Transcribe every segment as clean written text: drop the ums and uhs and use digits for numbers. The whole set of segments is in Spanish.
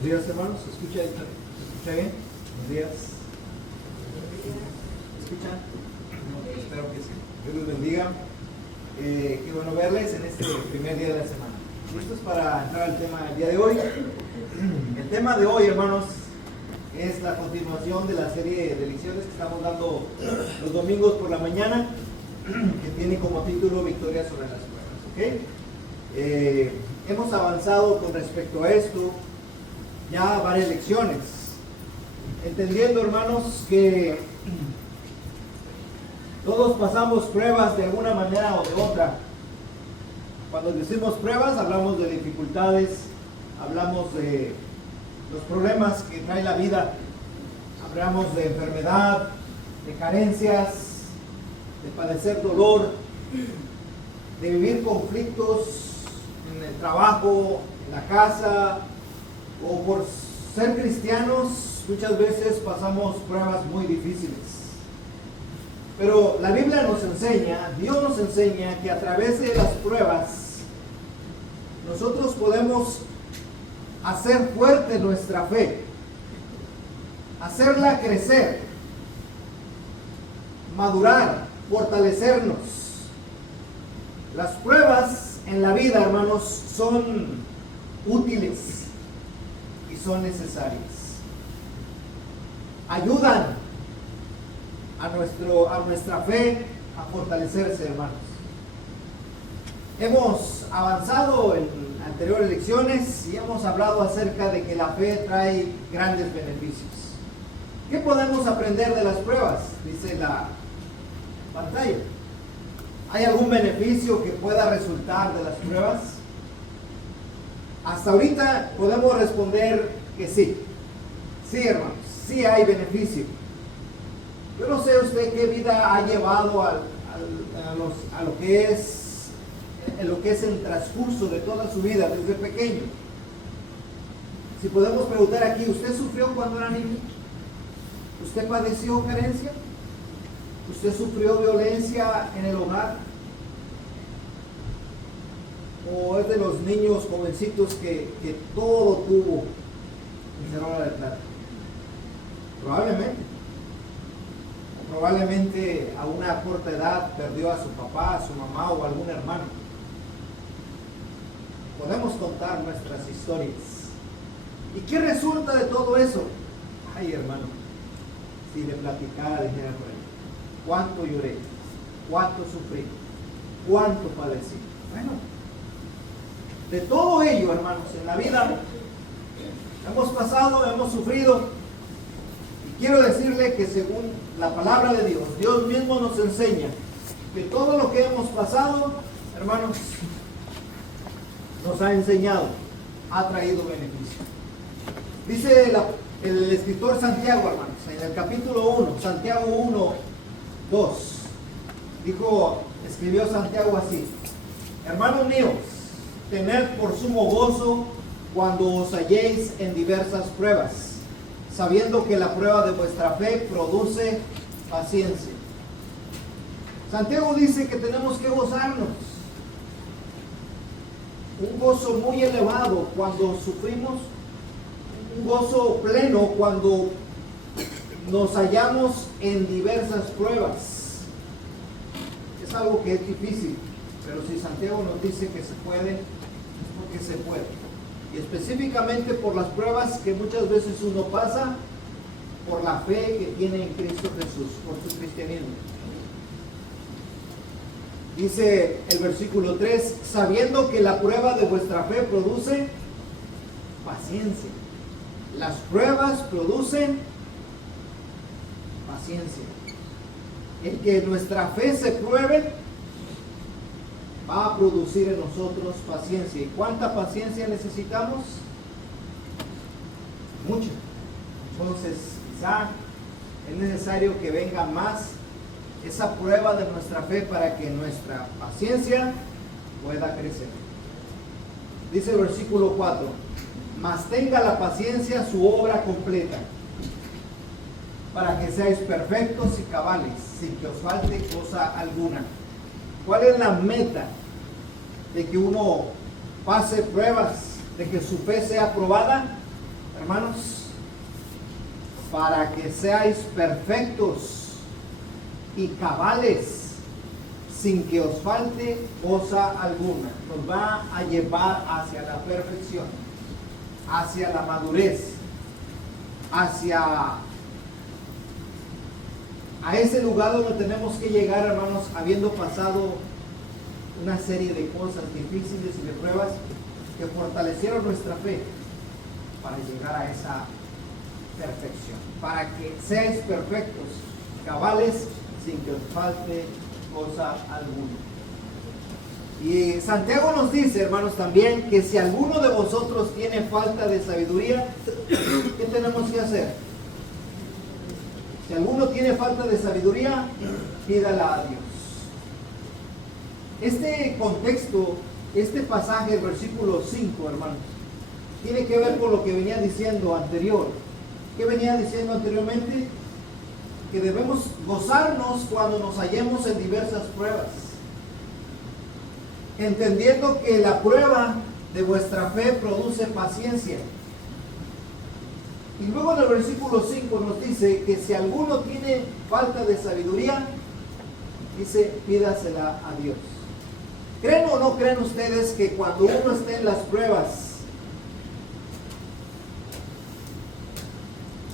Buenos días, hermanos. ¿Se escucha bien? Buenos días. ¿Se escucha? No, espero que sí. Dios los bendiga. Qué bueno verles en este primer día de la semana. ¿Listos para entrar al tema del día de hoy? El tema de hoy, hermanos, es la continuación de la serie de lecciones que estamos dando los domingos por la mañana, que tiene como título Victoria sobre las pruebas. ¿Ok? Hemos avanzado con respecto a esto ya varias lecciones, entendiendo, hermanos, que todos pasamos pruebas de alguna manera o de otra. Cuando decimos pruebas, hablamos de dificultades, hablamos de los problemas que trae la vida, hablamos de enfermedad, de carencias, de padecer dolor, de vivir conflictos en el trabajo, en la casa, o por ser cristianos muchas veces pasamos pruebas muy difíciles. Pero la Biblia nos enseña, Dios nos enseña que a través de las pruebas nosotros podemos hacer fuerte nuestra fe, hacerla crecer, madurar, fortalecernos. Las pruebas en la vida, hermanos, son útiles y son necesarias. Ayudan a nuestra fe a fortalecerse, hermanos. Hemos avanzado en anteriores lecciones y hemos hablado acerca de que la fe trae grandes beneficios. ¿Qué podemos aprender de las pruebas? Dice la pantalla. ¿Hay algún beneficio que pueda resultar de las pruebas? Hasta ahorita podemos responder que sí. Sí, hermanos, sí hay beneficio. Yo no sé usted qué vida ha llevado a lo que es el transcurso de toda su vida desde pequeño. Si podemos preguntar aquí, ¿usted sufrió cuando era niño? ¿Usted padeció carencia? ¿Usted sufrió violencia en el hogar? ¿O es de los niños jovencitos que todo tuvo en cerola de plata? Probablemente a una corta edad perdió a su papá, a su mamá o algún hermano. Podemos contar nuestras historias. ¿Y qué resulta de todo eso? Ay, hermano, si le platicara, dijera por él, cuánto lloré, cuánto sufrí, cuánto padecí. Bueno, de todo ello, hermanos, en la vida hemos pasado, hemos sufrido. Y quiero decirle que según la palabra de Dios, Dios mismo nos enseña que todo lo que hemos pasado, hermanos, nos ha enseñado, ha traído beneficio. Dice el escritor Santiago, hermanos, en el capítulo 1, Santiago 1, 2, escribió Santiago así: hermanos míos, tened por sumo gozo cuando os halléis en diversas pruebas, sabiendo que la prueba de vuestra fe produce paciencia. Santiago dice que tenemos que gozarnos, un gozo muy elevado cuando sufrimos, un gozo pleno cuando nos hallamos en diversas pruebas. Es algo que es difícil, pero si Santiago nos dice que se puede, es porque se puede. Y específicamente por las pruebas que muchas veces uno pasa por la fe que tiene en Cristo Jesús, por su cristianismo. Dice el versículo 3, sabiendo que la prueba de vuestra fe produce paciencia. Las pruebas producen paciencia. El que nuestra fe se pruebe va a producir en nosotros paciencia. ¿Y cuánta paciencia necesitamos? Mucha. Entonces, quizá es necesario que venga más esa prueba de nuestra fe para que nuestra paciencia pueda crecer. Dice el versículo 4, mas tenga la paciencia su obra completa, para que seáis perfectos y cabales, sin que os falte cosa alguna. ¿Cuál es la meta de que uno pase pruebas, de que su fe sea probada? hermanos, para que seáis perfectos y cabales, sin que os falte cosa alguna. Nos va a llevar hacia la perfección, hacia la madurez, hacia a ese lugar donde tenemos que llegar, hermanos, habiendo pasado una serie de cosas difíciles y de pruebas que fortalecieron nuestra fe para llegar a esa perfección, para que seáis perfectos, cabales, sin que os falte cosa alguna. Y Santiago nos dice, hermanos, también que si alguno de vosotros tiene falta de sabiduría, ¿qué tenemos que hacer? Si alguno tiene falta de sabiduría, pídala a Dios. Este contexto, este pasaje, el versículo 5, hermanos, tiene que ver con lo que venía diciendo anterior. ¿Qué venía diciendo anteriormente? Que debemos gozarnos cuando nos hallemos en diversas pruebas, entendiendo que la prueba de vuestra fe produce paciencia. Y luego en el versículo 5 nos dice que si alguno tiene falta de sabiduría, dice, pídasela a Dios. ¿Creen o no creen ustedes que cuando uno esté en las pruebas,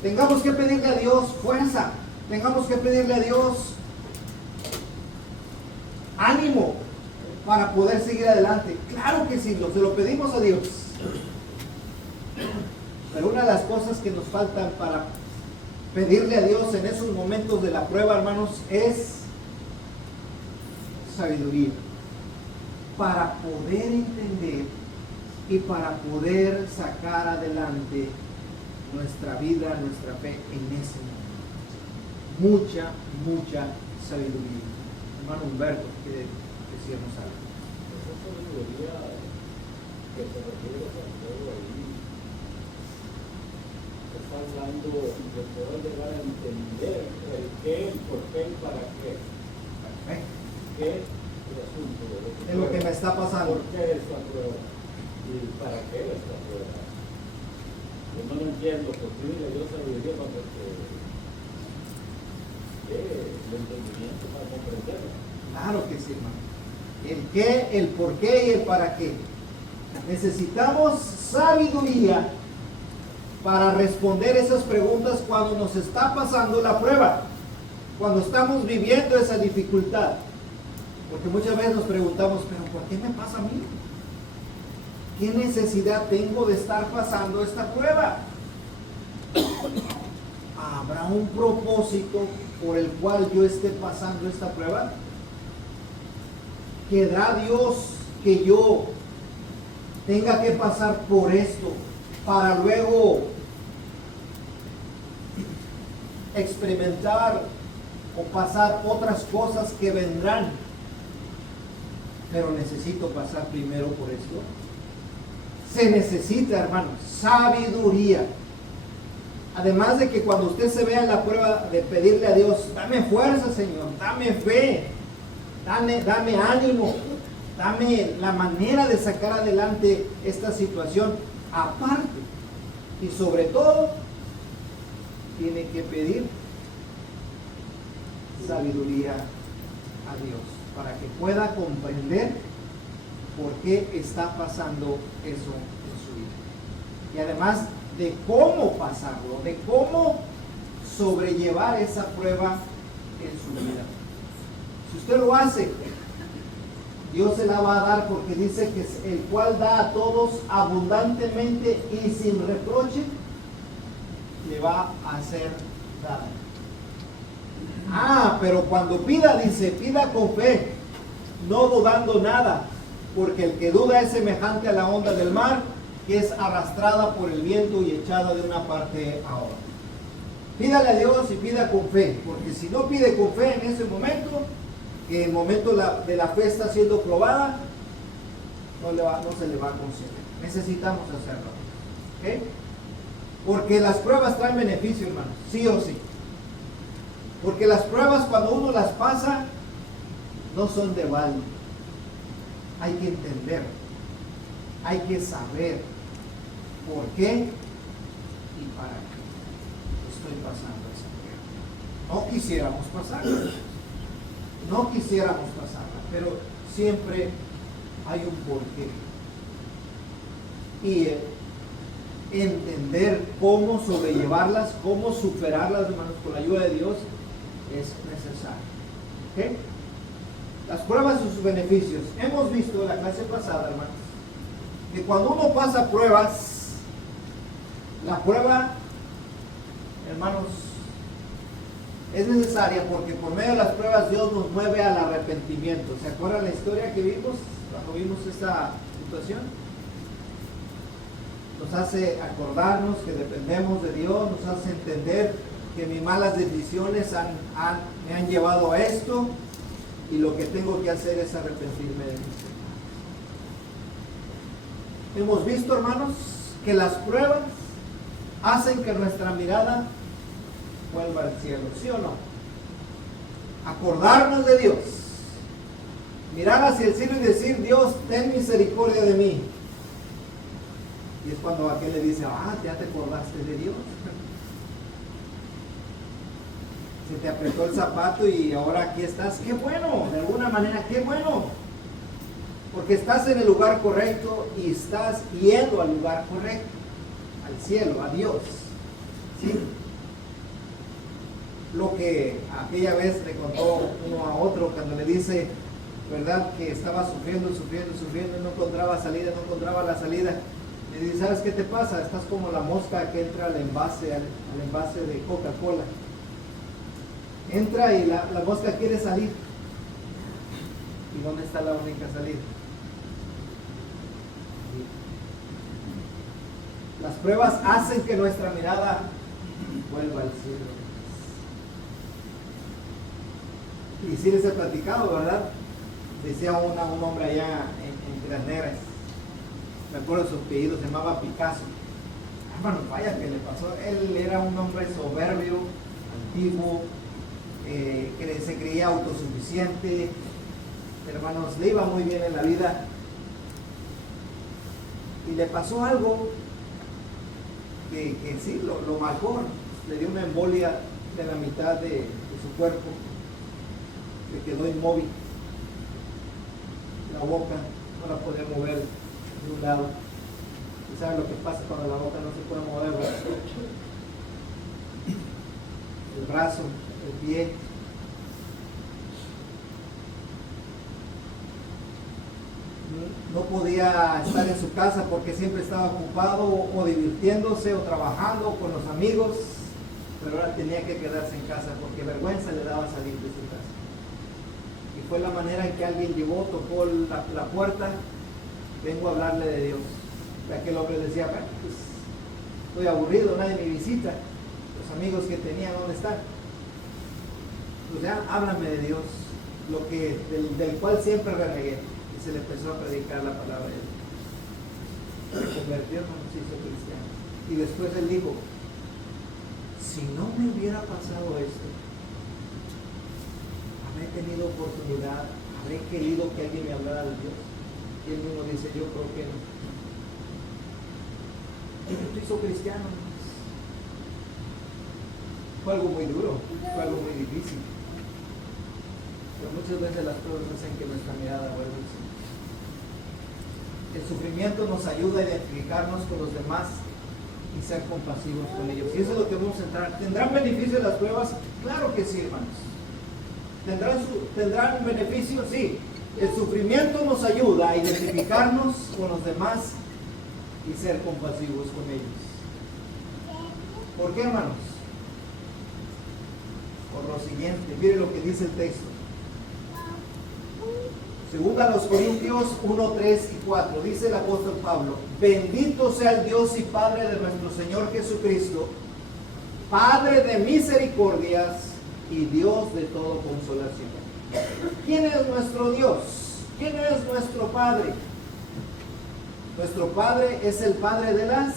tengamos que pedirle a Dios fuerza, tengamos que pedirle a Dios ánimo para poder seguir adelante? Claro que sí, se lo pedimos a Dios. Pero una de las cosas que nos faltan para pedirle a Dios en esos momentos de la prueba, hermanos, es sabiduría. Para poder entender y para poder sacar adelante nuestra vida, nuestra fe en ese momento. Mucha sabiduría. Hermano Humberto, quiere decirnos algo. Esa sabiduría que se refiere a Santiago ahí, está hablando de poder llegar a entender el qué, el por qué y para qué. ¿Qué es el asunto de lo que me está pasando? ¿Por qué esta prueba? ¿Y para qué esta prueba? Yo no lo entiendo, porque mire, yo sabiduría para que el entendimiento para comprenderlo. Claro que sí, hermano. El qué, el por qué y el para qué. Necesitamos sabiduría para responder esas preguntas cuando nos está pasando la prueba, cuando estamos viviendo esa dificultad. Porque muchas veces nos preguntamos, pero ¿por qué me pasa a mí? ¿Qué necesidad tengo de estar pasando esta prueba? ¿Habrá un propósito por el cual yo esté pasando esta prueba? ¿Querrá Dios que yo tenga que pasar por esto para luego experimentar o pasar otras cosas que vendrán? Pero necesito pasar primero por esto. Se necesita, hermanos, sabiduría. Además de que cuando usted se vea en la prueba de pedirle a Dios, dame fuerza, Señor, dame fe, dame ánimo, dame la manera de sacar adelante esta situación. Aparte, y sobre todo, tiene que pedir sabiduría a Dios para que pueda comprender por qué está pasando eso en su vida. Y además de cómo pasarlo, de cómo sobrellevar esa prueba en su vida. Si usted lo hace, Dios se la va a dar, porque dice que el cual da a todos abundantemente y sin reproche, le va a hacer dar. Pero cuando pida, dice, pida con fe, no dudando nada, porque el que duda es semejante a la onda del mar, que es arrastrada por el viento y echada de una parte a otra. Pídale a Dios y pida con fe, porque si no pide con fe en ese momento, que el momento de la fe está siendo probada, no se le va a conceder. Necesitamos hacerlo. ¿Okay? Porque las pruebas traen beneficio, hermanos, sí o sí. Porque las pruebas, cuando uno las pasa, no son de balde. Hay que entender, hay que saber por qué y para qué estoy pasando esa prueba. No quisiéramos pasarla, no quisiéramos pasarla, pero siempre hay un porqué. Y entender cómo sobrellevarlas, cómo superarlas, hermanos, con la ayuda de Dios, es necesario. ¿Okay? Las pruebas y sus beneficios. Hemos visto en la clase pasada, hermanos, que cuando uno pasa pruebas, la prueba, hermanos, es necesaria porque por medio de las pruebas Dios nos mueve al arrepentimiento. ¿Se acuerdan la historia que vimos cuando vimos esta situación? Nos hace acordarnos que dependemos de Dios, nos hace entender que mis malas decisiones me han llevado a esto y lo que tengo que hacer es arrepentirme de mis pecados. Hemos visto, hermanos, que las pruebas hacen que nuestra mirada vuelva al cielo, ¿sí o no? Acordarnos de Dios, mirar hacia el cielo y decir: Dios, ten misericordia de mí. Y es cuando aquel le dice: ya te acordaste de Dios. Se te apretó el zapato y ahora aquí estás. ¡Qué bueno! De alguna manera, ¡qué bueno! Porque estás en el lugar correcto y estás yendo al lugar correcto, al cielo, a Dios. ¿Sí? Lo que aquella vez le contó uno a otro cuando le dice, ¿verdad?, que estaba sufriendo, no encontraba salida, no encontraba la salida. Le dice: ¿sabes qué te pasa? Estás como la mosca que entra al envase de Coca-Cola. Entra y la mosca quiere salir. ¿Y dónde está la única salida? Las pruebas hacen que nuestra mirada vuelva al cielo. Y sí les he platicado, ¿verdad? Decía un hombre allá en Piedras Negras, me acuerdo de su apellido, se llamaba Picasso. Hermano, vaya que le pasó. Él era un hombre soberbio, antiguo, que se creía autosuficiente. Hermanos, le iba muy bien en la vida. Y le pasó algo que sí, lo marcó. Le dio una embolia de la mitad de su cuerpo. Se quedó inmóvil. La boca no la podía mover de un lado. ¿Y saben lo que pasa cuando la boca no se puede mover? El brazo, el pie. No podía estar en su casa porque siempre estaba ocupado o divirtiéndose o trabajando con los amigos, pero ahora tenía que quedarse en casa porque vergüenza le daba salir de su casa. Y fue la manera en que alguien llegó, tocó la puerta: vengo a hablarle de Dios. Y aquel hombre decía: bueno, pues estoy aburrido, nadie me visita, los amigos que tenía, ¿dónde están? Pues ya, háblame de Dios, del cual siempre renegué. Y se le empezó a predicar la palabra de Dios. Se convirtió, hermano, se hizo cristiano. Y después él dijo: si no me hubiera pasado esto, habré tenido oportunidad, habré querido que alguien me hablara de Dios. Y él mismo dice: yo creo que no. Y se hizo cristiano. Fue algo muy duro, fue algo muy difícil. Pero muchas veces las pruebas hacen que nuestra mirada vuelva al Señor. El sufrimiento nos ayuda a identificarnos con los demás y ser compasivos con ellos. Y eso es lo que vamos a entrar. ¿Tendrán beneficio las pruebas? Claro que sí, hermanos. ¿Tendrán beneficio? Sí. El sufrimiento nos ayuda a identificarnos con los demás y ser compasivos con ellos. ¿Por qué, hermanos? Por lo siguiente, mire lo que dice el texto. Segunda a los Corintios 1, 3 y 4, dice el apóstol Pablo: bendito sea el Dios y Padre de nuestro Señor Jesucristo, Padre de misericordias y Dios de toda consolación. ¿Quién es nuestro Dios? ¿Quién es nuestro Padre? Nuestro Padre es el Padre de las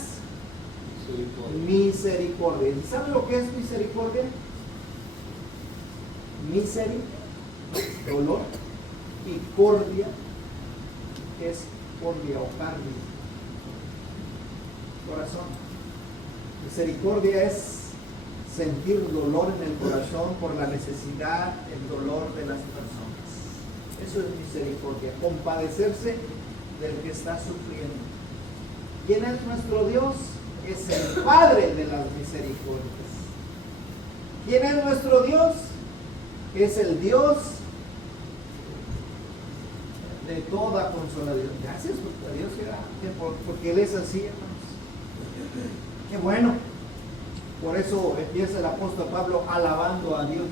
misericordias. ¿Saben lo que es misericordia? Miseri, dolor, y cordia es cordia o carne, corazón. Misericordia es sentir dolor en el corazón por la necesidad, el dolor de las personas. Eso es misericordia, compadecerse del que está sufriendo. ¿Quién es nuestro Dios? Es el Padre de las misericordias. ¿Quién es nuestro Dios? Es el Dios de toda consolación. Gracias a Dios porque Él es así, hermanos. Qué bueno. Por eso empieza el apóstol Pablo alabando a Dios.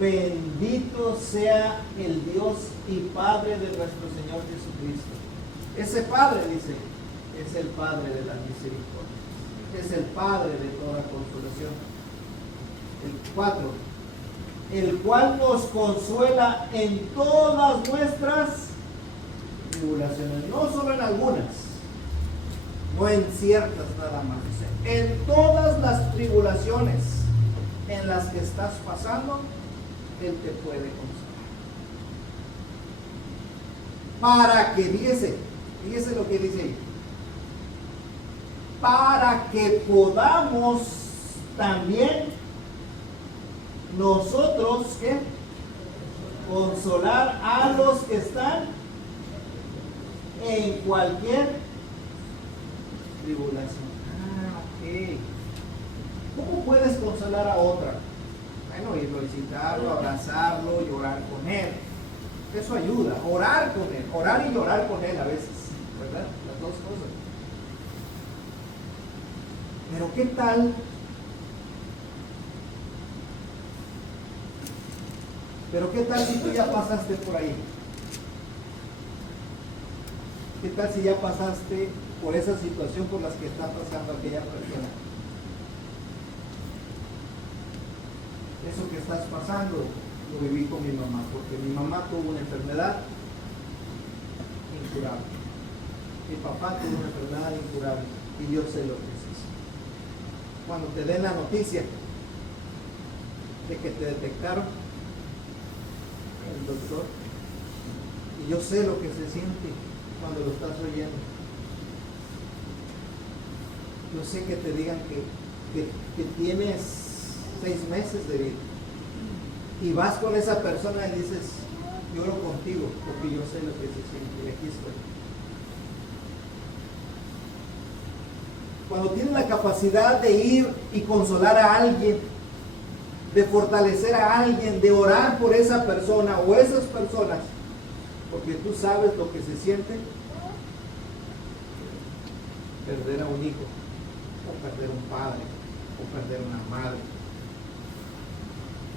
Bendito sea el Dios y Padre de nuestro Señor Jesucristo. Ese Padre, dice, es el Padre de la misericordia. Es el Padre de toda consolación. El 4. El cual nos consuela en todas nuestras tribulaciones. No solo en algunas. No en ciertas nada más. Dice, en todas las tribulaciones en las que estás pasando, Él te puede consolar. Para que, fíjese lo que dice ahí. Para que podamos también nosotros, ¿qué? Consolar a los que están en cualquier tribulación. Ok. ¿Cómo puedes consolar a otra? Bueno, irlo a visitarlo, abrazarlo, llorar con él. Eso ayuda. Orar con él. Orar y llorar con él a veces. ¿Verdad? Las dos cosas. Pero ¿qué tal? Pero ¿qué tal si tú ya pasaste por ahí? ¿Qué tal si ya pasaste por esa situación por las que está pasando aquella persona? Eso que estás pasando lo viví con mi mamá, porque mi mamá tuvo una enfermedad incurable. Mi papá tuvo una enfermedad incurable y yo sé lo que es eso. Cuando te den la noticia de que te detectaron el doctor, y yo sé lo que se siente cuando lo estás oyendo. Yo sé que te digan que tienes 6 meses de vida y vas con esa persona y dices, lloro contigo porque yo sé lo que se siente y aquí estoy. Cuando tienes la capacidad de ir y consolar a alguien, de fortalecer a alguien, de orar por esa persona o esas personas, porque tú sabes lo que se siente perder a un hijo, o perder un padre, o perder una madre.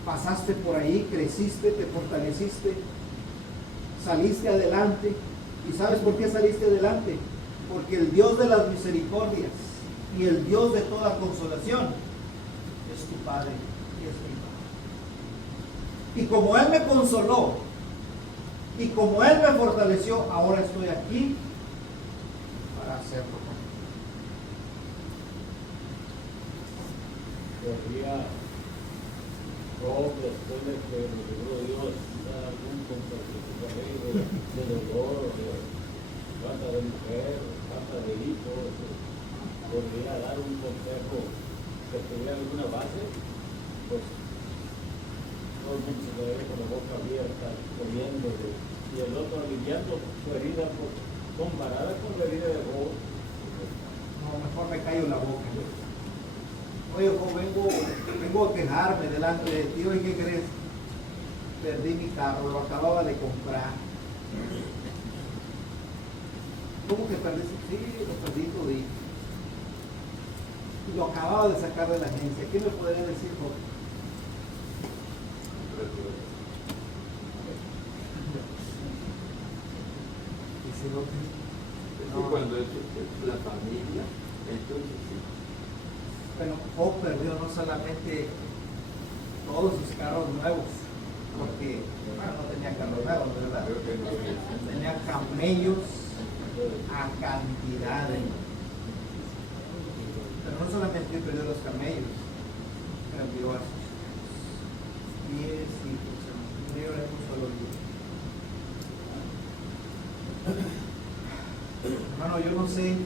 Pasaste por ahí, creciste, te fortaleciste, saliste adelante. ¿Y sabes por qué saliste adelante? Porque el Dios de las misericordias y el Dios de toda consolación es tu Padre y es mi Padre. Y como Él me consoló y como Él me fortaleció, ahora estoy aquí para hacerlo. Podría Job, después de que le logró Dios dar algún consejo de dolor, de falta de mujer, falta de hijos, podría dar un consejo que tuviera alguna base, pues todo el mundo se quedaría con la boca abierta, oyéndole, y el otro aliviando su herida comparada con la herida de Job. No, mejor me callo la boca. Oye, vengo a quejarme delante de ti. Oye, ¿qué crees? Perdí mi carro, lo acababa de comprar. ¿Cómo que perdiste? Sí, lo perdí todito. Y lo acababa de sacar de la agencia. ¿Qué me podría decir, Job? Y si no, cuando es la familia, entonces sí. Bueno, Job perdió no solamente todos sus carros nuevos, porque no tenía carros nuevos, ¿verdad? Tenía camellos a cantidad. Pero no solamente perdió los camellos, perdió a sus 10 hijos. No lloremos solo yo. Hermano, yo no sé,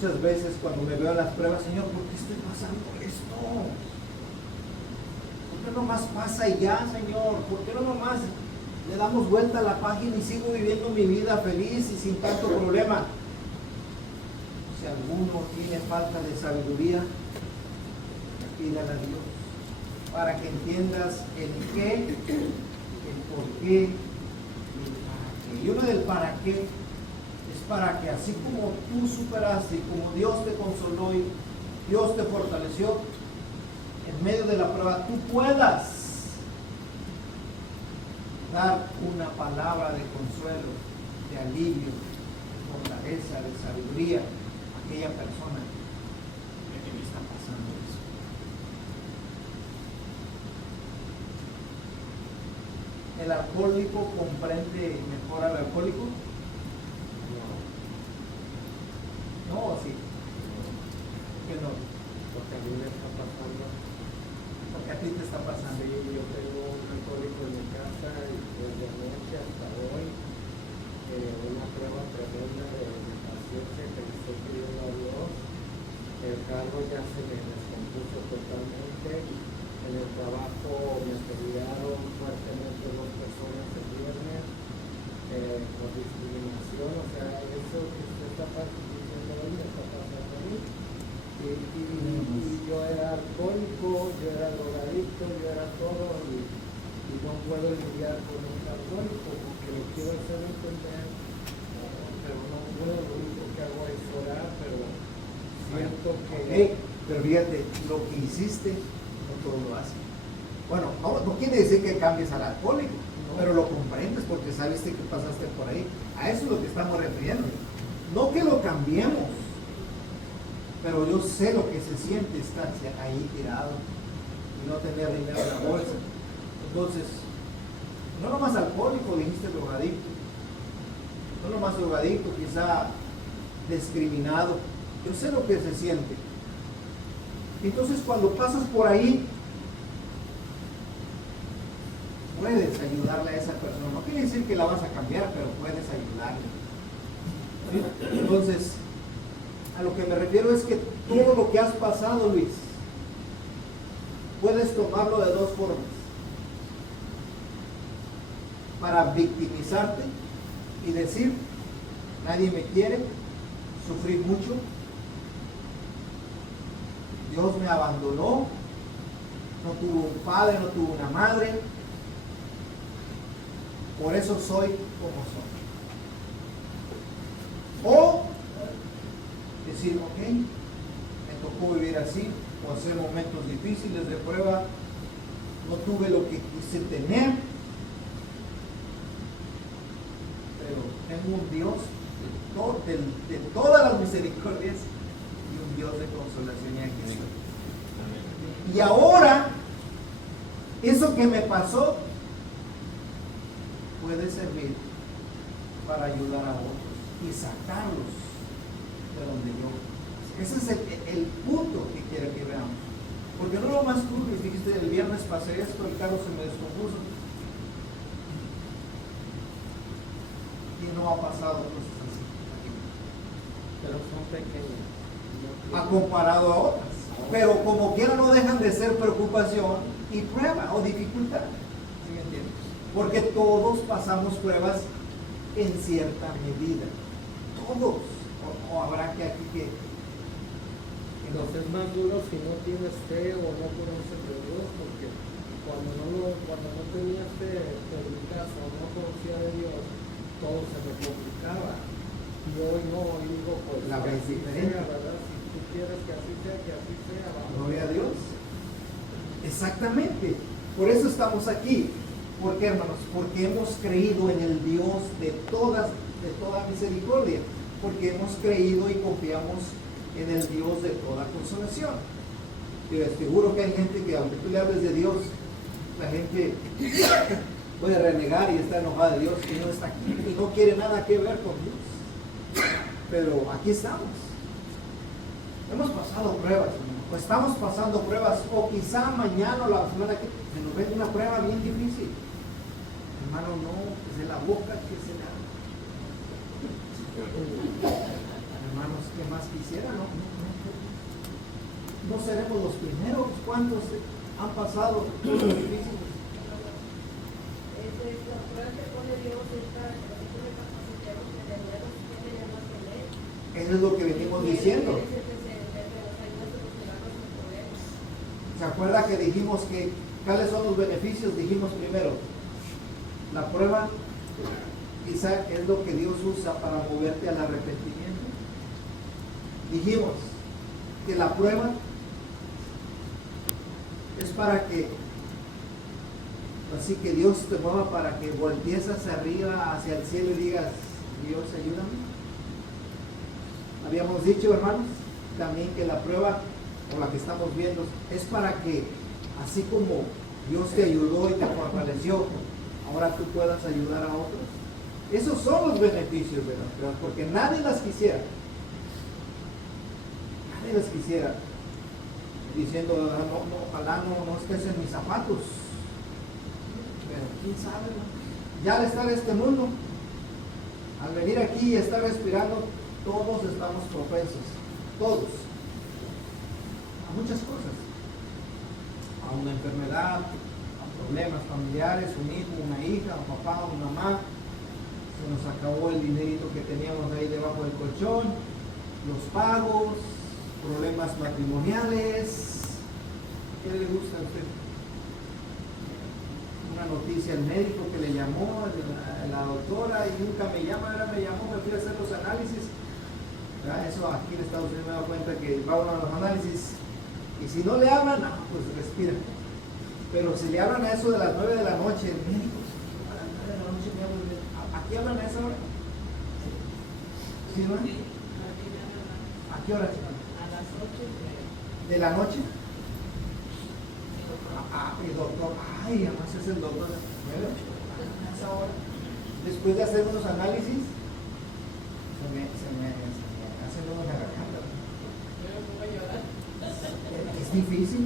Muchas veces cuando me veo en las pruebas, Señor, ¿por qué estoy pasando esto? ¿Por qué nomás pasa y ya, Señor? ¿Por qué no nomás le damos vuelta a la página y sigo viviendo mi vida feliz y sin tanto problema? Si alguno tiene falta de sabiduría, pídale a Dios para que entiendas el qué, el por qué y el para qué. Y uno del para qué es para que así como tú superaste y como Dios te consoló y Dios te fortaleció, en medio de la prueba tú puedas dar una palabra de consuelo, de alivio, de fortaleza, de sabiduría a aquella persona que le está pasando eso. ¿El alcohólico comprende mejor al alcohólico? No, sí. ¿Por qué no? Porque a mí me está pasando. Porque a ti te está pasando. Sí, yo tengo un alcohólico en mi casa y desde anoche hasta hoy una prueba tremenda de paciencia que le estoy pidiendo a Dios. El carro ya se me descompuso totalmente. En el trabajo me pelearon fuertemente 2 personas el viernes por discriminación. O sea, eso que usted está diciendo hoy me está pasando a mí. Y yo era alcohólico, yo era drogadicto, yo era todo y no puedo lidiar con un alcohólico porque lo quiero hacer entender, pero no puedo, lo único que hago es orar, pero siento que... Pero fíjate, lo que hiciste, no todo lo hace. Bueno, no quiere decir que cambies al alcohólico, pero lo comprendes porque sabiste que pasaste por ahí. A eso es lo que estamos refiriendo. No que lo cambiemos, pero yo sé lo que se siente estar ahí tirado y no tener dinero en la bolsa. Entonces, no nomás alcohólico, dijiste drogadicto. No nomás drogadicto, quizá discriminado. Yo sé lo que se siente. Entonces, cuando pasas por ahí, puedes ayudarle a esa persona. No quiere decir que la vas a cambiar, pero puedes ayudarle. ¿Sí? Entonces, a lo que me refiero es que todo lo que has pasado, Luis, puedes tomarlo de 2 formas. Para victimizarte y decir, nadie me quiere, sufrí mucho, Dios me abandonó, no tuvo un padre, no tuvo una madre, por eso soy como soy. O decir, ok, me tocó vivir así, o hacer momentos difíciles de prueba, no tuve lo que quise tener, pero tengo un Dios de todas las misericordias y un Dios de consolación, y aquí estoy. Y ahora, eso que me pasó puede servir para ayudar a otros y sacarlos de donde yo. Ese es el punto que quiero que veamos. Porque no lo más tú que dijiste, el viernes pasé esto, el carro se me descompuso. Y no ha pasado cosas así. Pero son pequeñas. Ha comparado a otras. Pero como quiera no dejan de ser preocupación y prueba o dificultad. ¿Sí me entiendes? Porque todos pasamos pruebas en cierta medida. Todos. O habrá que aquí que Nos es más duro si no tienes fe o no conoces de Dios, porque cuando no tenías fe en mi casa o no conocía de Dios, todo se me complicaba. Y hoy no, hoy digo, pues la ves diferente. sea, ¿verdad? Si tú quieres que así sea, vamos. Gloria a Dios. Exactamente. Por eso estamos aquí. ¿Por qué, hermanos? Porque hemos creído en el Dios de toda misericordia. Porque hemos creído y confiamos en el Dios de toda consolación. Yo les seguro que hay gente que aunque tú le hables de Dios, la gente puede renegar y está enojada de Dios y no está aquí y no quiere nada que ver con Dios. Pero aquí estamos. Hemos pasado pruebas, hermano. O estamos pasando pruebas, o quizá mañana o la semana que se nos venga una prueba bien difícil. Hermano, no, es de la boca que se da. Hermanos, que más quisiera, ¿no? No seremos los primeros. ¿Cuántos han pasado todo lo difícil? Eso es lo que venimos diciendo. ¿Se acuerda que dijimos que cuáles son los beneficios? Dijimos primero, la prueba quizá es lo que Dios usa para moverte al arrepentimiento. Dijimos que la prueba es para que, así que Dios te mueva para que voltees hacia arriba, hacia el cielo y digas, Dios, ayúdame. Habíamos dicho, hermanos, también que la prueba, o la que estamos viendo, es para que, así como Dios te ayudó y te fortaleció, ahora tú puedas ayudar a otros. Esos son los beneficios de las pruebas, porque nadie las quisiera. Nadie las quisiera. Diciendo, no, ojalá no estés en mis zapatos. Pero quién sabe, ¿no? Ya al estar en este mundo, al venir aquí y estar respirando, todos estamos propensos, todos, a muchas cosas, a una enfermedad, a problemas familiares, un hijo, una hija, un papá, una mamá. Se nos acabó el dinerito que teníamos ahí debajo del colchón, los pagos, problemas matrimoniales. ¿Qué le gusta a usted? Una noticia, el médico que le llamó, la doctora, y nunca me llama, ahora me llamó, me fui a hacer los análisis. Eso aquí en Estados Unidos me he dado cuenta que va uno a los análisis y si no le hablan, no, pues respira. Pero si le hablan a eso de las 9 de la noche, el médico, a las 9 de la noche me hablan, ¿aquí hablan a esa hora? ¿Sí, no? ¿A qué hora? A las 8 de la noche. El doctor, ay, además es el doctor, a esa hora. Después de hacer unos análisis, se me hace nudo en la garganta. Es difícil,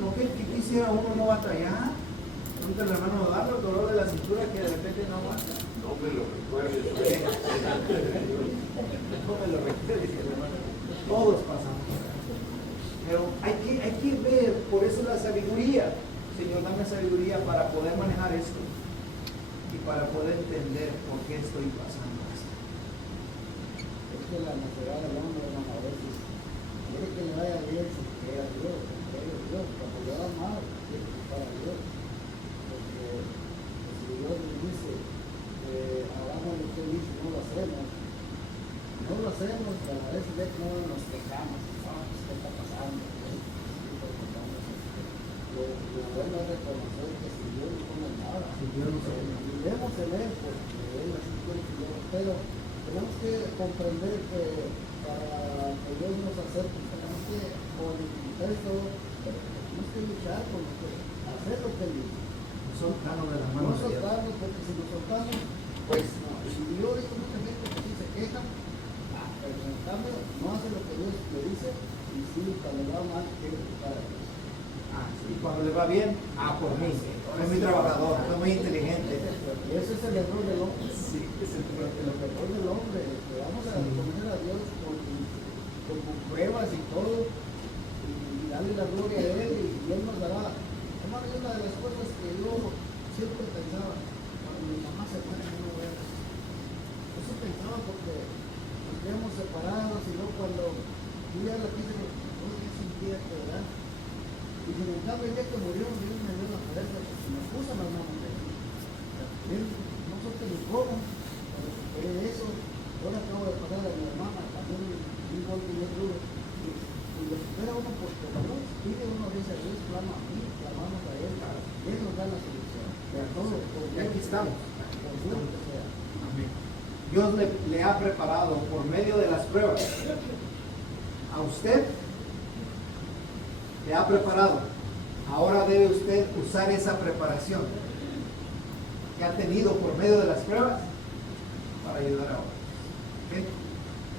¿no? ¿Qué quisiera uno no batallar? Nunca el hermano Eduardo, el dolor de la cintura que de repente no aguanta. No me lo recuerdes. No me lo recuerdes, hermano. Todos pasamos. Pero hay que ver, por eso la sabiduría. Señor, dame sabiduría para poder manejar esto y para poder entender por qué estoy pasando esto. Es que la necesidad del hombre, a veces quiere que le vaya bien, si quiere a Dios, cuando le va mal, quiere que para Dios. Porque si Dios le dice, hagamos lo que dice, no lo hacemos. No lo hacemos, a veces de que no nos quejamos, ¿qué está pasando? Lo bueno es reconocer que si Dios no pone nada, vivemos en Él, porque Él así quiere que yo, pero tenemos que comprender que para que Dios nos acerque, tenemos que, con dificultades todo, tenemos que luchar con lo que, hacer lo que Él dice. No soltarnos de las manos. No soltarnos, porque si nos soltamos, pues no. Y yo he visto mucha gente que sí se queja, pero en cambio no hace lo que Dios le dice, y sí, cuando le va mal, quiere buscar a Dios. Y cuando le va bien, por mí. Soy muy trabajador, soy muy inteligente. Y ese es el error del hombre. Sí, es el El error del hombre, que vamos a conocer a Dios con pruebas y todo, y darle la gloria a Él, y Él nos dará. Hermano, es una de las cosas que yo siempre pensaba, cuando mi mamá se muere, yo no voy a decir. Eso pensaba porque nos quedamos separados, y luego cuando yo ya la quise, no sentía que, ¿verdad? Y sin embargo, el día que murió, Dios me dio la fuerza, porque me puso las manos de Él. Él no supe ni cómo, pero superé eso. Ahora acabo de pasar a mi hermana, también un golpe y otro. Y lo supera uno porque Dios pide, uno dice a Dios, clama a mí, clamamos a Él, Él nos da la solución. De todo, Y aquí estamos. por duro que sea. Amén. Dios le ha preparado por medio de las pruebas a usted. Le ha preparado. Ahora debe usted usar esa preparación que ha tenido por medio de las pruebas para ayudar a otros. ¿Okay?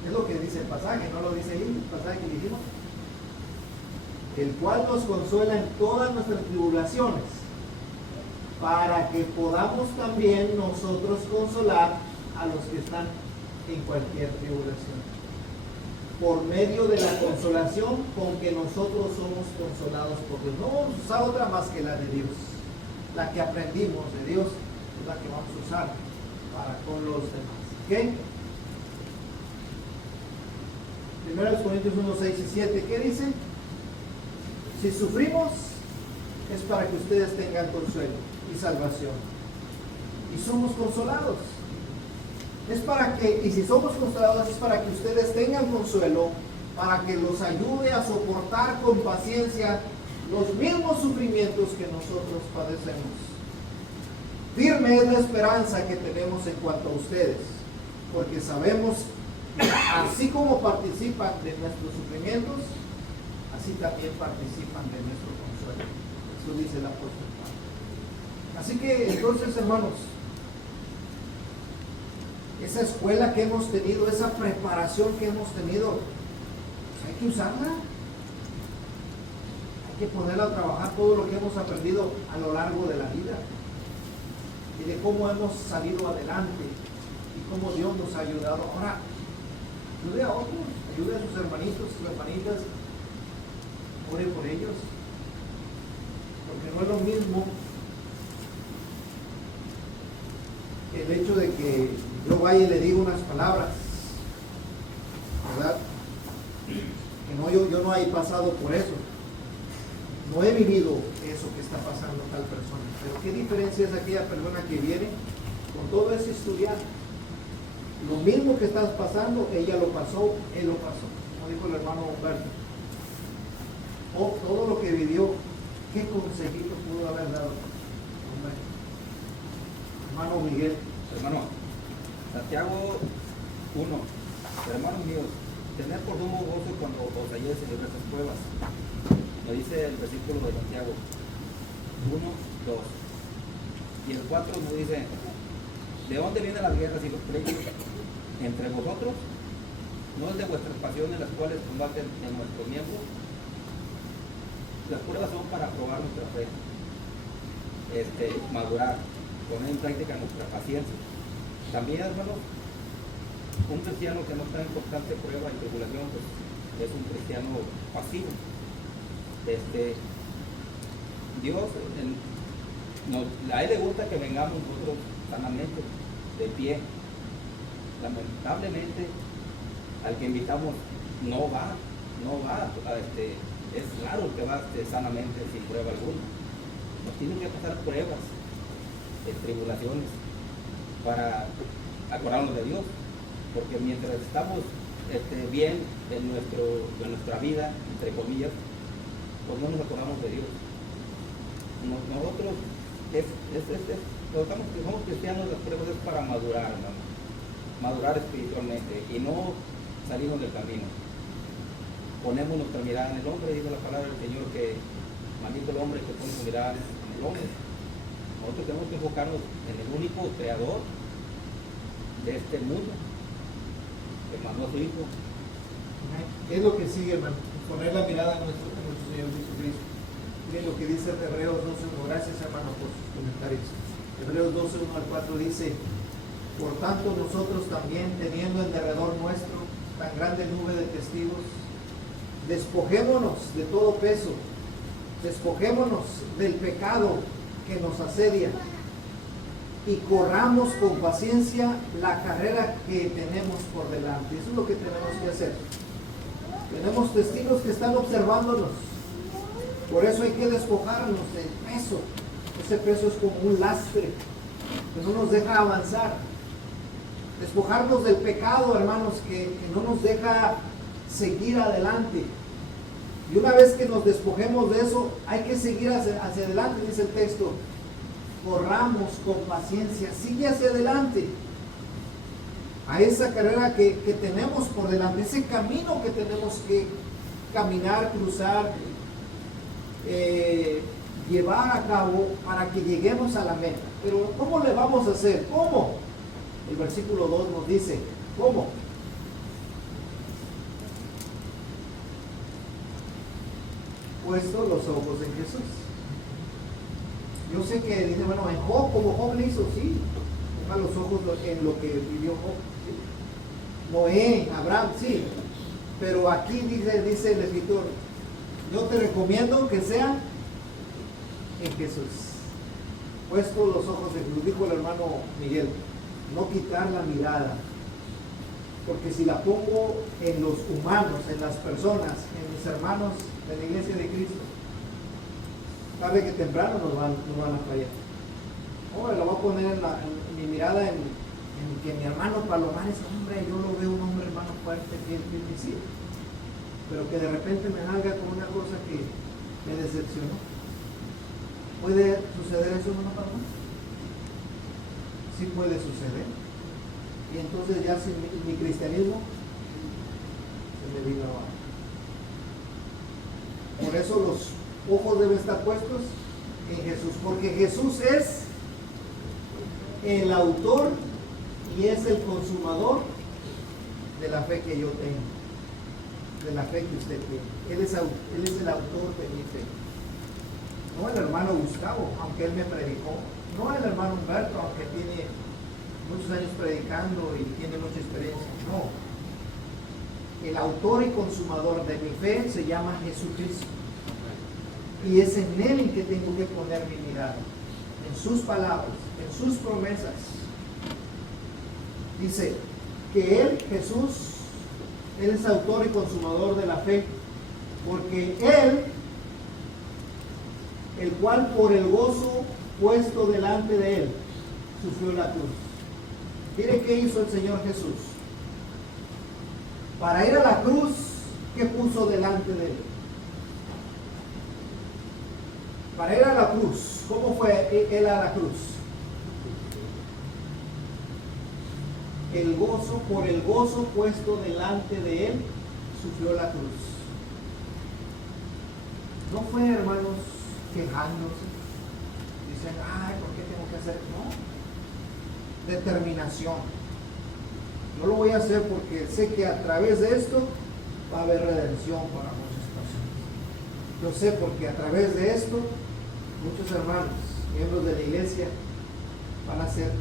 Es lo que dice el pasaje, no lo dice ahí, el pasaje que dijimos. El cual nos consuela en todas nuestras tribulaciones, para que podamos también nosotros consolar a los que están en cualquier tribulación. por medio de la consolación con que nosotros somos consolados por Dios. No vamos a usar otra más que la de Dios. La que aprendimos de Dios es la que vamos a usar para con los demás. ¿Ok? 1 Corintios 1, 6 y 7, ¿qué dice? Si sufrimos, es para que ustedes tengan consuelo y salvación. Y somos consolados. Es para que, y si somos consolados, es para que ustedes tengan consuelo, para que los ayude a soportar con paciencia los mismos sufrimientos que nosotros padecemos. Firme es la esperanza que tenemos en cuanto a ustedes, porque sabemos que así como participan de nuestros sufrimientos, así también participan de nuestro consuelo. Eso dice el apóstol Pablo. Así que entonces, hermanos, esa escuela que hemos tenido, esa preparación que hemos tenido, pues hay que usarla. Hay que ponerla a trabajar todo lo que hemos aprendido a lo largo de la vida. Y de cómo hemos salido adelante y cómo Dios nos ha ayudado. Ahora, ayude a otros, ayude a sus hermanitos, sus hermanitas, ore por ellos. Porque no es lo mismo el hecho de que yo vaya y le digo unas palabras, ¿verdad? Que no, yo no he pasado por eso, no he vivido eso que está pasando tal persona, pero qué diferencia es aquella persona que viene con todo ese historial. Lo mismo que estás pasando, ella lo pasó, él lo pasó, como dijo el hermano Humberto. O todo lo que vivió, qué consejito pudo haber dado. Hermano Miguel. Hermano, Santiago 1, hermanos míos, tened por sumo gozo cuando os halléis en diversas pruebas. Lo dice el versículo de Santiago 1, 2. Y el 4 nos dice, ¿de dónde vienen las guerras y los pleitos entre vosotros? ¿No es de vuestras pasiones las cuales combaten en nuestros miembros? Las pruebas son para probar nuestra fe, madurar, poner en práctica nuestra paciencia. También, hermano, un cristiano que no está en constante prueba y tribulación, pues es un cristiano pasivo. Dios, a él le gusta que vengamos nosotros sanamente, de pie. Lamentablemente, al que invitamos no va, es raro que va sanamente sin prueba alguna. Nos tienen que pasar pruebas, tribulaciones, para acordarnos de Dios, porque mientras estamos bien en nuestra vida, entre comillas, pues no nos acordamos de Dios. Nosotros somos cristianos, las pruebas es para madurar, hermano, madurar espiritualmente y no salirnos del camino. Ponemos nuestra mirada en el hombre, dice la palabra del Señor que maldito el hombre que pone su mirada en el hombre. Nosotros tenemos que enfocarnos en el único creador de este mundo, que mandó a su Hijo. ¿Qué es lo que sigue, hermano? Poner la mirada en nuestro Señor Jesucristo. Miren lo que dice Hebreos 12:1. Gracias, hermano, por sus comentarios. Hebreos 12:1 al 4 dice, por tanto nosotros también, teniendo en derredor nuestro tan grande nube de testigos, despojémonos de todo peso, despojémonos del pecado que nos asedia y corramos con paciencia la carrera que tenemos por delante. Eso es lo que tenemos que hacer. Tenemos testigos que están observándonos, por eso hay que despojarnos del peso. Ese peso es como un lastre que no nos deja avanzar. Despojarnos del pecado, hermanos, que no nos deja seguir adelante. Y una vez que nos despojemos de eso, hay que seguir hacia adelante, dice el texto. Corramos con paciencia, sigue hacia adelante. A esa carrera que tenemos por delante, ese camino que tenemos que caminar, cruzar, llevar a cabo para que lleguemos a la meta. Pero ¿cómo le vamos a hacer? ¿Cómo? El versículo 2 nos dice, ¿cómo? Puesto los ojos en Jesús. Yo sé que dice, bueno, en Job, como Job le hizo, sí, ponga los ojos en lo que vivió Job, ¿sí? Noé, Abraham, sí, Pero aquí dice el escritor, yo te recomiendo que sea en Jesús. Puesto los ojos en Jesús, dijo el hermano Miguel, no quitar la mirada. Porque si la pongo en los humanos, en las personas, en mis hermanos de la iglesia de Cristo, tarde que temprano nos van a fallar. Ahora lo voy a poner en mi mirada en que mi hermano Palomares, hombre, yo lo veo un hombre hermano fuerte, fiel, sí, pero que de repente me haga con una cosa que me decepcionó. ¿Puede suceder eso, hermano Palomares? Sí puede suceder. Y entonces ya sin mi cristianismo se me vino abajo. Por eso los ojos deben estar puestos en Jesús, porque Jesús es el autor y es el consumador de la fe que yo tengo, de la fe que usted tiene. Él es el autor de mi fe. No el hermano Gustavo, aunque él me predicó. No el hermano Humberto, aunque tiene muchos años predicando y tiene mucha experiencia. No. El autor y consumador de mi fe se llama Jesucristo. Y es en Él en que tengo que poner mi mirada. En sus palabras, en sus promesas. Dice que Él, Jesús, Él es autor y consumador de la fe. Porque Él, el cual por el gozo puesto delante de Él, sufrió la cruz. Mire qué hizo el Señor Jesús. Para ir a la cruz, ¿qué puso delante de Él? Para ir a la cruz, ¿cómo fue Él a la cruz? El gozo, por el gozo puesto delante de Él, sufrió la cruz. No fue, hermanos, quejándose. Dicen, ay, ¿por qué tengo que hacer? No. Determinación. Yo lo voy a hacer porque sé que a través de esto va a haber redención para muchas personas. Yo sé porque a través de esto muchos hermanos, miembros de la iglesia, van a ser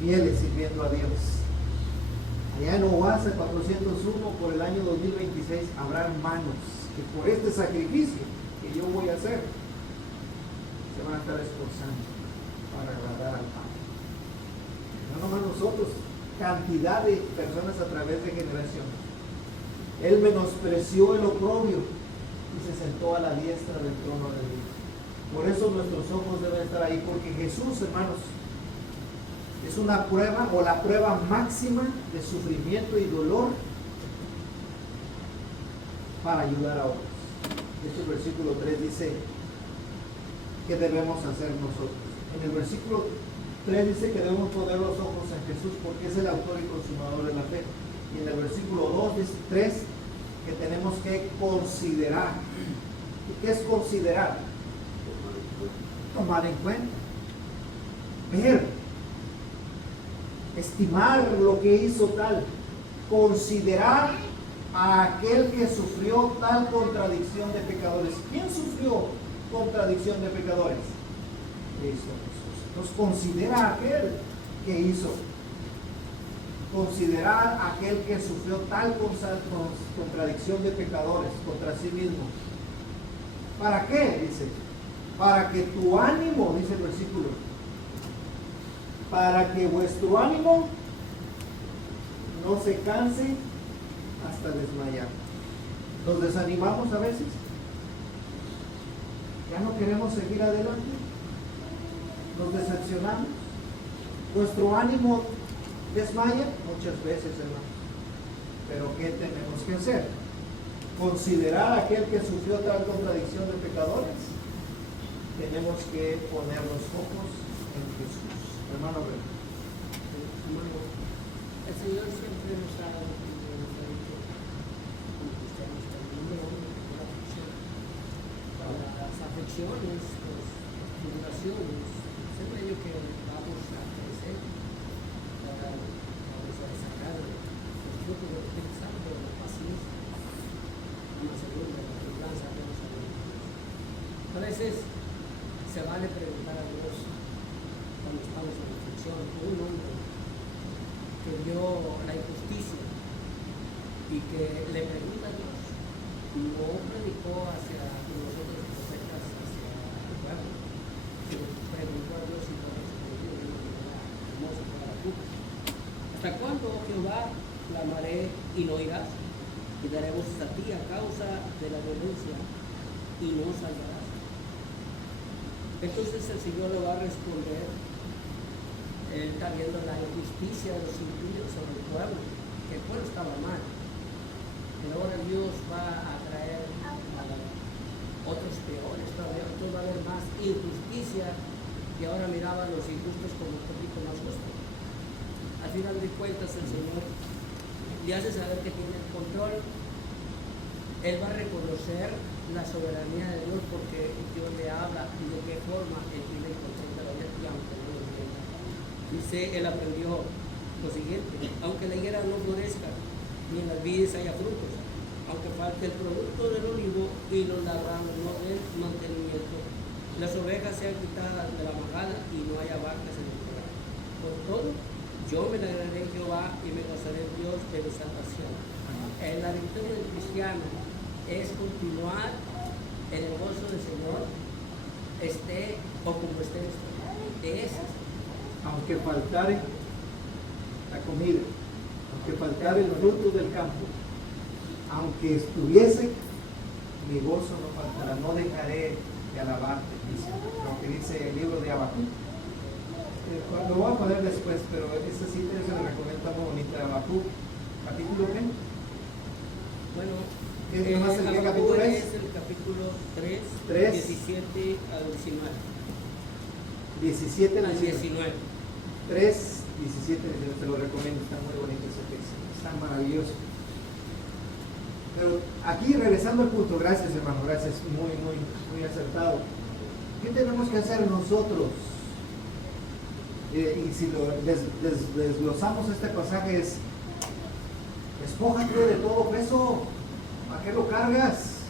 fieles sirviendo a Dios. Allá en Oaxaca 401 por el año 2026 habrá hermanos que por este sacrificio que yo voy a hacer se van a estar esforzando para agradar al Padre. No nomás nosotros, cantidad de personas a través de generaciones. Él menospreció el oprobio y se sentó a la diestra del trono de Dios. Por eso nuestros ojos deben estar ahí, porque Jesús, hermanos, es una prueba o la prueba máxima de sufrimiento y dolor para ayudar a otros. Este versículo 3 dice que debemos hacer nosotros. En el versículo 3 dice que debemos poner los ojos en Jesús porque es el autor y consumador de la fe. Y en el versículo 2 dice 3 que tenemos que considerar. ¿Y qué es considerar? Tomar en cuenta, ver, estimar lo que hizo tal, considerar a aquel que sufrió tal contradicción de pecadores. ¿Quién sufrió contradicción de pecadores? Cristo Jesús. Entonces considera a aquel que hizo, considerar a aquel que sufrió tal contradicción de pecadores contra sí mismo. ¿Para qué? Dice, para que tu ánimo, dice el versículo, para que vuestro ánimo no se canse hasta desmayar. ¿Nos desanimamos a veces? ¿Ya no queremos seguir adelante? ¿Nos decepcionamos? ¿Nuestro ánimo desmaya? Muchas veces, hermano. Pero ¿qué tenemos que hacer? Considerar a aquel que sufrió tal contradicción de pecadores. Tenemos que poner los ojos en Jesús. Hermano, el Señor siempre nos ha dado como cristianos también una aflicción. Para las aflicciones, las tribulaciones, siempre digo que vamos a crecer, vamos a sacar el fruto del Espíritu Santo, de la paciencia, una segunda, la templanza, vamos a ver. A veces se vale preguntar a Dios cuando estamos en aflicción, un hombre que vio la injusticia y que le pregunta a Dios. No predicó hacia nosotros profetas, hacia el pueblo, sino preguntó a Dios y por eso de manera hermosa para la boca. ¿Hasta cuándo, Jehová, clamaré y no oirás? Y daremos a ti a causa de la violencia y no salvarás. Entonces el Señor le va a responder. Él está viendo la injusticia de los impíos sobre el pueblo, que el pueblo estaba mal. Pero ahora Dios va a traer a otros peores, todavía va a haber más injusticia, y ahora miraba a los injustos como un poquito más justo. Al final de cuentas el Señor le hace saber que tiene el control. Él va a reconocer la soberanía de Dios porque Dios le habla y de qué forma Él tiene el control de la vida, y aunque no lo entienda. Dice, Él aprendió lo siguiente: aunque la higuera no florezca, ni en las vides haya frutos, aunque falte el producto del olivo y los labrados no den mantenimiento, las ovejas sean quitadas de la majada y no haya vacas en el corral. Por todo, yo me alegraré en Jehová y me gozaré en Dios de mi salvación. La victoria del cristiano es continuar en el gozo del Señor, esté o como esté en este mundo. De esas. Aunque faltare la comida, aunque faltare el fruto del campo, aunque estuviese, mi gozo no faltará, no dejaré de alabarte, dice lo que dice el libro de Habacuc. Lo voy a poner después, pero esta cita se le recomienda muy bonita. Habacuc, capítulo ¿qué? Bueno, ¿qué capítulo es? El capítulo 3, 17 al 19. 17 al 19. 3, 17, te lo recomiendo, está muy bonito ese texto, está maravilloso. Pero aquí, regresando al punto, gracias hermano, gracias, muy acertado. ¿Qué tenemos que hacer nosotros? Y si lo desglosamos este pasaje es: despójate de todo peso, ¿para qué lo cargas?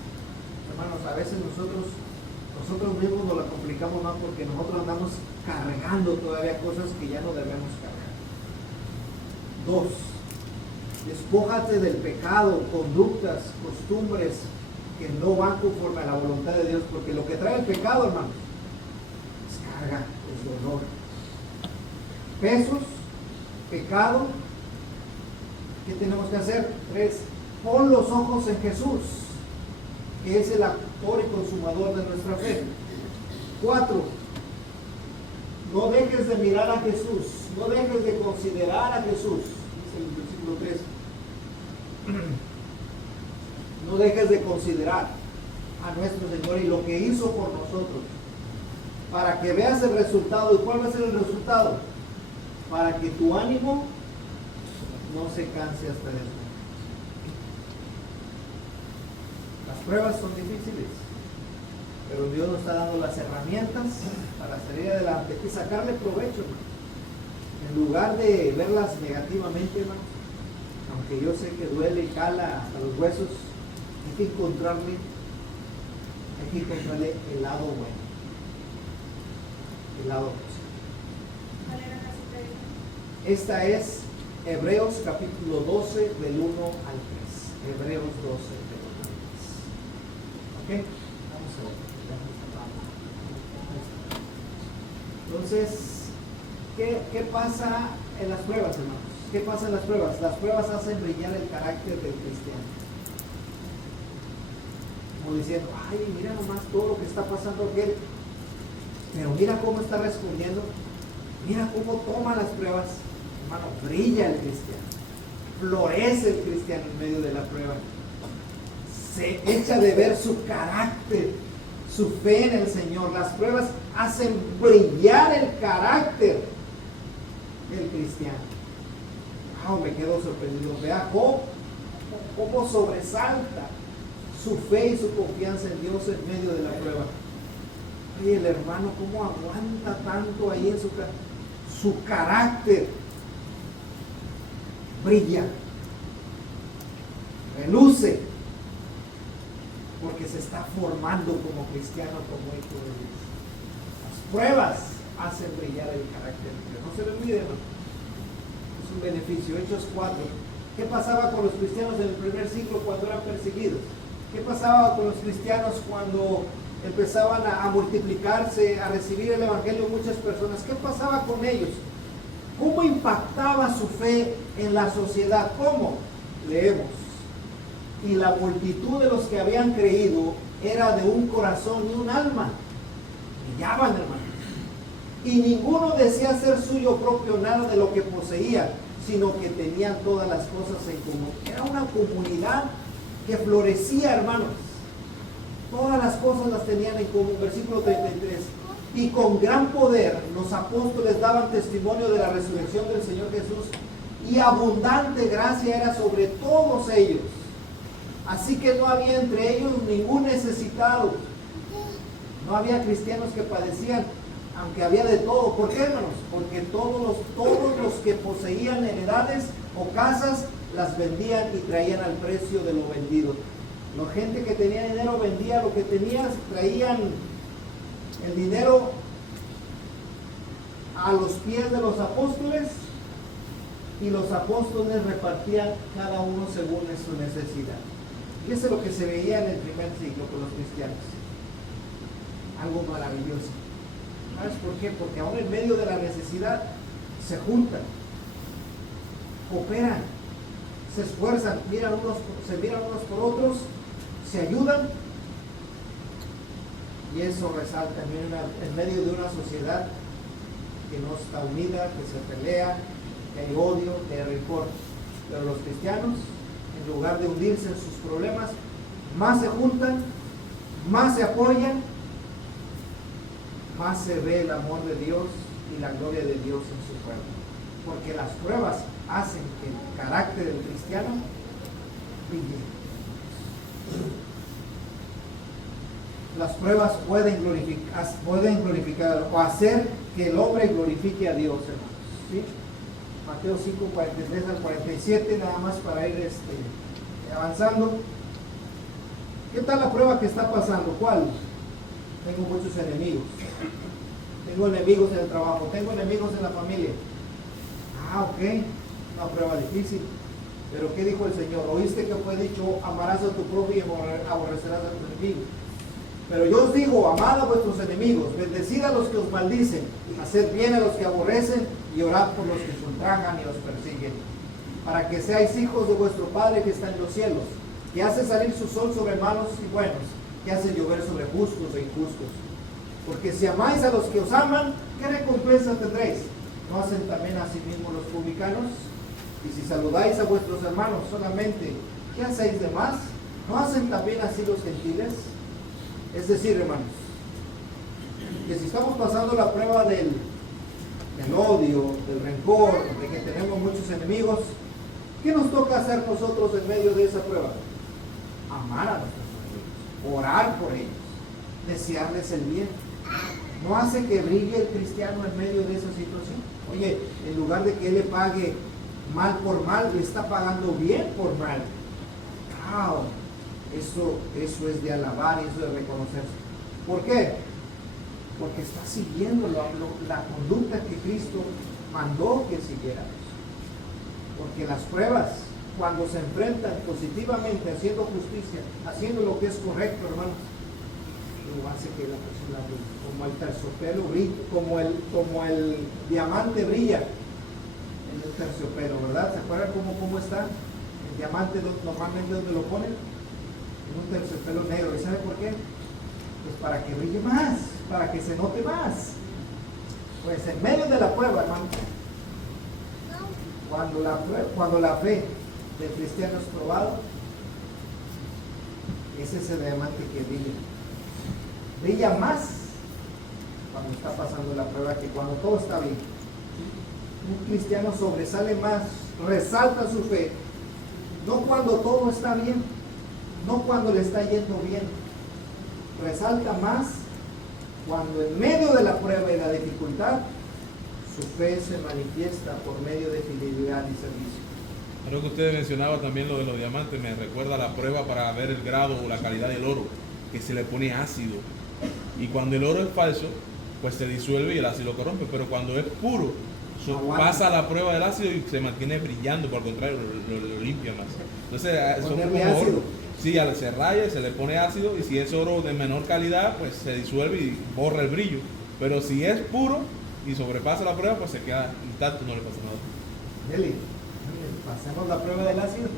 Hermanos, a veces nosotros mismos nos la complicamos más porque nosotros andamos cargando todavía cosas que ya no debemos cargar. 2. Despójate del pecado, conductas, costumbres que no van conforme a la voluntad de Dios, porque lo que trae el pecado, hermanos, es carga, es dolor. Pesos, pecado. ¿Qué tenemos que hacer? 3. Pon los ojos en Jesús, que es el autor y consumador de nuestra fe. 4. No dejes de mirar a Jesús, no dejes de considerar a Jesús. Dice el versículo 3. No dejes de considerar a nuestro Señor y lo que hizo por nosotros, para que veas el resultado. ¿Y cuál va a ser el resultado? Para que tu ánimo no se canse hasta después. Las pruebas son difíciles, pero Dios nos está dando las herramientas para salir adelante y sacarle provecho, hermano. En lugar de verlas negativamente, hermano, aunque yo sé que duele y cala hasta los huesos, hay que encontrarle el lado bueno, el lado positivo. Esta es Hebreos capítulo 12 del 1 al 3. Hebreos 12 del 1 al 3. ¿Ok? Vamos a ver. Entonces, ¿qué pasa en las pruebas, hermanos? ¿Qué pasa en las pruebas? Las pruebas hacen brillar el carácter del cristiano. Como diciendo, ay, mira nomás todo lo que está pasando aquel, pero mira cómo está respondiendo, mira cómo toma las pruebas. Hermano, brilla el cristiano, florece el cristiano en medio de la prueba, se echa de ver su carácter, su fe en el Señor. Las pruebas hacen brillar el carácter del cristiano. Wow, me quedo sorprendido. Vea cómo sobresalta su fe y su confianza en Dios en medio de la prueba. Oye, el hermano, cómo aguanta tanto ahí en su carácter. Brilla, reluce, porque se está formando como cristiano, como hijo de Dios. Las pruebas hacen brillar el carácter de Dios. No se le olvide, hermano. Es un beneficio. Hechos 4, ¿Qué pasaba con los cristianos en el primer siglo cuando eran perseguidos? ¿Qué pasaba con los cristianos cuando empezaban a multiplicarse, a recibir el evangelio muchas personas? ¿Qué pasaba con ellos? ¿Cómo impactaba su fe en la sociedad? ¿Cómo? Leemos. Y la multitud de los que habían creído era de un corazón y un alma. Brillaban, hermanos. Y ninguno decía ser suyo propio nada de lo que poseía, sino que tenían todas las cosas en común. Era una comunidad que florecía, hermanos. Todas las cosas las tenían en común. Versículo 33. Y con gran poder los apóstoles daban testimonio de la resurrección del Señor Jesús, y abundante gracia era sobre todos ellos. Así que no había entre ellos ningún necesitado. No había cristianos que padecían, aunque había de todo. ¿Por qué, hermanos? Porque todos los que poseían heredades o casas las vendían y traían al precio de lo vendido. La gente que tenía dinero vendía lo que tenía, traían el dinero a los pies de los apóstoles, y los apóstoles repartían cada uno según su necesidad. Y eso es lo que se veía en el primer siglo con los cristianos. Algo maravilloso. ¿Sabes por qué? Porque aún en medio de la necesidad se juntan, cooperan, se esfuerzan, se miran unos por otros, se ayudan, y eso resalta en medio de una sociedad que no está unida, que se pelea, que hay odio, que hay rencor. Pero los cristianos, en lugar de hundirse en sus problemas, más se juntan, más se apoyan, más se ve el amor de Dios y la gloria de Dios en su pueblo. Porque las pruebas hacen que el carácter del cristiano brille. Las pruebas pueden glorificar o hacer que el hombre glorifique a Dios, hermanos. ¿Sí? Mateo 5, 43 al 47, nada más para ir avanzando. ¿Qué tal la prueba que está pasando? ¿Cuál? Tengo muchos enemigos. Tengo enemigos en el trabajo, tengo enemigos en la familia. Ok, una prueba difícil. Pero ¿qué dijo el Señor? ¿Oíste que fue dicho, amarás a tu propio y aborrecerás a tus enemigos? Pero yo os digo, amad a vuestros enemigos, bendecid a los que os maldicen, haced bien a los que aborrecen, y orad por los que os ultrajan y os persiguen, para que seáis hijos de vuestro Padre que está en los cielos, que hace salir su sol sobre malos y buenos, que hace llover sobre justos e injustos. Porque si amáis a los que os aman, ¿qué recompensa tendréis? ¿No hacen también a sí mismos los publicanos? Y si saludáis a vuestros hermanos solamente, ¿qué hacéis de más? ¿No hacen también así los gentiles? Es decir, hermanos, que si estamos pasando la prueba del odio, del rencor, de que tenemos muchos enemigos, ¿qué nos toca hacer nosotros en medio de esa prueba? Amar a nuestros enemigos, orar por ellos, desearles el bien. ¿No hace que brille el cristiano en medio de esa situación? Oye, en lugar de que él le pague mal por mal, le está pagando bien por mal. ¡Wow! Eso es de alabar y eso de reconocerse. ¿Por qué? Porque está siguiendo la conducta que Cristo mandó que siguiéramos. Porque las pruebas, cuando se enfrentan positivamente, haciendo justicia, haciendo lo que es correcto, hermanos, lo hace que la persona brille, como el terciopelo brilla, como el diamante brilla en el terciopelo, ¿verdad? ¿Se acuerdan cómo está? El diamante normalmente donde lo ponen, en un terciopelo negro. ¿Y sabe por qué? Pues para que brille más, para que se note más. Pues en medio de la prueba, hermanos, cuando la fe del cristiano es probado, es ese diamante que brilla. Brilla más cuando está pasando la prueba que cuando todo está bien. Un cristiano sobresale más, resalta su fe, no cuando todo está bien, no cuando le está yendo bien. Resalta más cuando en medio de la prueba y la dificultad su fe se manifiesta por medio de fidelidad y servicio. Creo que usted mencionaba también lo de los diamantes, me recuerda la prueba para ver el grado o la calidad del oro, que se le pone ácido. Y cuando el oro es falso, pues se disuelve y el ácido corrompe, pero cuando es puro, Aguanta. Pasa la prueba del ácido y se mantiene brillando, por el contrario, lo limpia más. Entonces, son Ponerle como ácido. oro. Sí, se raya, se le pone ácido y si es oro de menor calidad, pues se disuelve y borra el brillo. Pero si es puro y sobrepasa la prueba, pues se queda intacto, no le pasa nada. Eli, pasemos la prueba del ácido.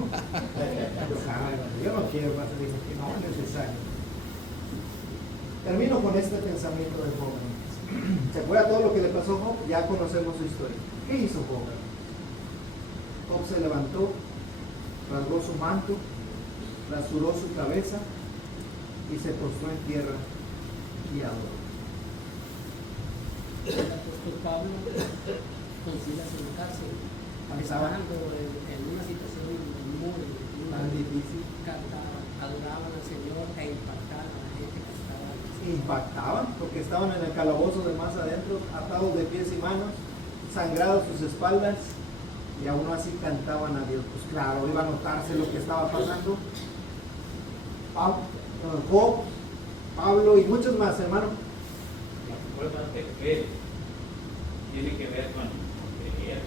Yo no quiero pasar, digo que no es necesario. Termino con este pensamiento de Job. ¿Se acuerda todo lo que le pasó a Job? Ya conocemos su historia. ¿Qué hizo Job? Job se levantó, rasgó su manto, rasuró su cabeza y se postró en tierra y adoró. El apóstol Pablo con Silas en la cárcel, trabajando en una situación muy Tan difícil. adoraban al Señor e impactaban a la gente que estaba ahí. Impactaban porque estaban en el calabozo de más adentro, atados de pies y manos, sangrados sus espaldas, y aún así cantaban a Dios. Pues claro, iba a notarse lo que estaba pasando. Job, Pablo y muchos más, hermano. La prueba de fe tiene que ver con creer.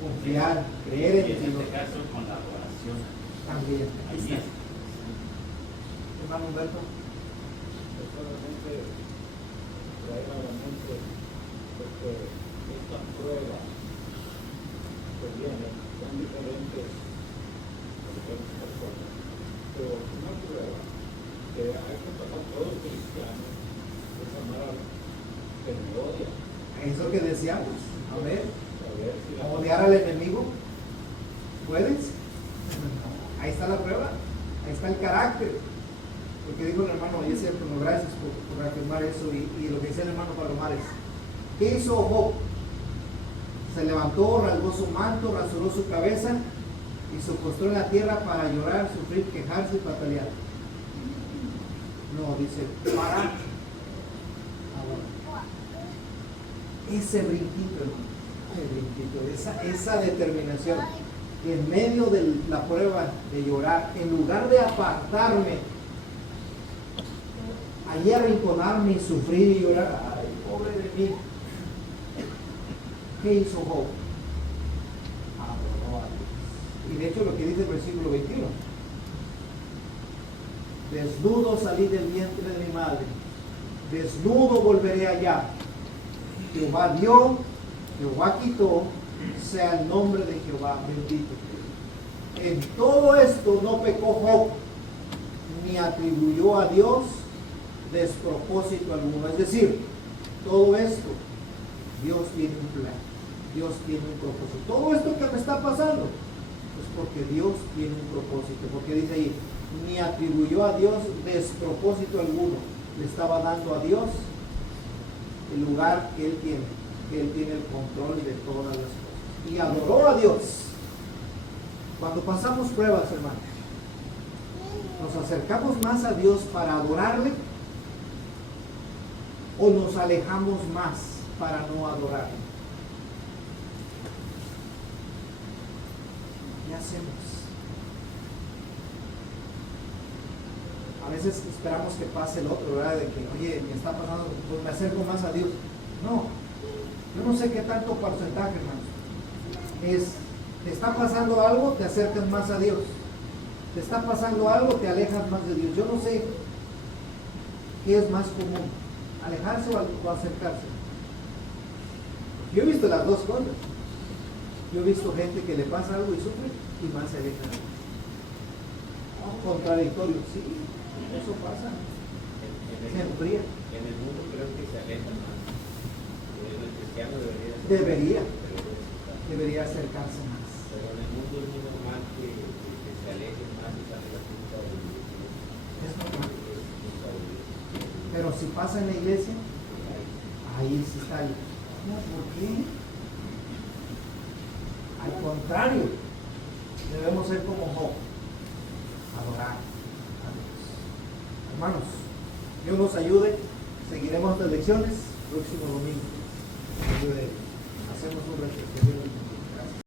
Confiar, creer Y en en Dios. este caso con la oración. También. Ahí es. Hermano Humberto. Solamente traer a la mente porque estas pruebas que vienen son diferentes personas, pero una prueba que hay que pasar todo cristiano es amar al que me odia. Eso que decíamos. A ver, A ver si la odiar al enemigo. ¿Puedes? Ahí está la prueba. Ahí está el carácter. Porque dijo el hermano, y es cierto, no, gracias por afirmar eso, y lo que decía el hermano Palomares. ¿Qué hizo Job? Se levantó, rasgó su manto, rasuró su cabeza y se postró en la tierra para llorar, sufrir, quejarse y patalear. No, dice, para ahora. Ese brinquito, hermano, ese brinquito, esa determinación, que en medio de la prueba de llorar, en lugar de apartarme, allí arrinconarme y sufrir y llorar, ay, pobre de mí. ¿Qué hizo Job? Adoró a Dios. Y de hecho lo que dice el versículo 21. Desnudo salí del vientre de mi madre, desnudo volveré allá. Jehová dio, Jehová quitó, sea el nombre de Jehová bendito. En todo esto no pecó Job, ni atribuyó a Dios despropósito alguno. Es decir, todo esto, Dios tiene un plan, Dios tiene un propósito. Todo esto que me está pasando es porque Dios tiene un propósito, porque dice ahí, ni atribuyó a Dios despropósito alguno. Le estaba dando a Dios el lugar que Él tiene el control de todas las cosas. Y adoró a Dios. Cuando pasamos pruebas, hermanos, ¿nos acercamos más a Dios para adorarle? ¿O nos alejamos más para no adorarle? ¿Qué hacemos? A veces esperamos que pase el otro, ¿verdad? De que, oye, me está pasando, pues me acerco más a Dios. No, yo no sé qué tanto porcentaje, hermanos. Te está pasando algo, te acercas más a Dios. Te está pasando algo, te alejas más de Dios. Yo no sé qué es más común, alejarse o acercarse. Yo he visto las dos cosas. Yo he visto gente que le pasa algo y sufre y más se aleja. Contradictorio, sí, eso pasa. Se enfría. En el mundo creo que se alejan más. El cristiano Debería acercarse más. pero en el mundo es muy normal que se alejen más y sale la culpa de Dios. Es normal. Es culpa de Dios. Pero si pasa en la iglesia, ahí sí está ahí. No, ¿por qué? Al contrario, debemos ser como Job, adorar a Dios. Hermanos, Dios nos ayude, seguiremos las lecciones próximo domingo. Hacemos un reflexión.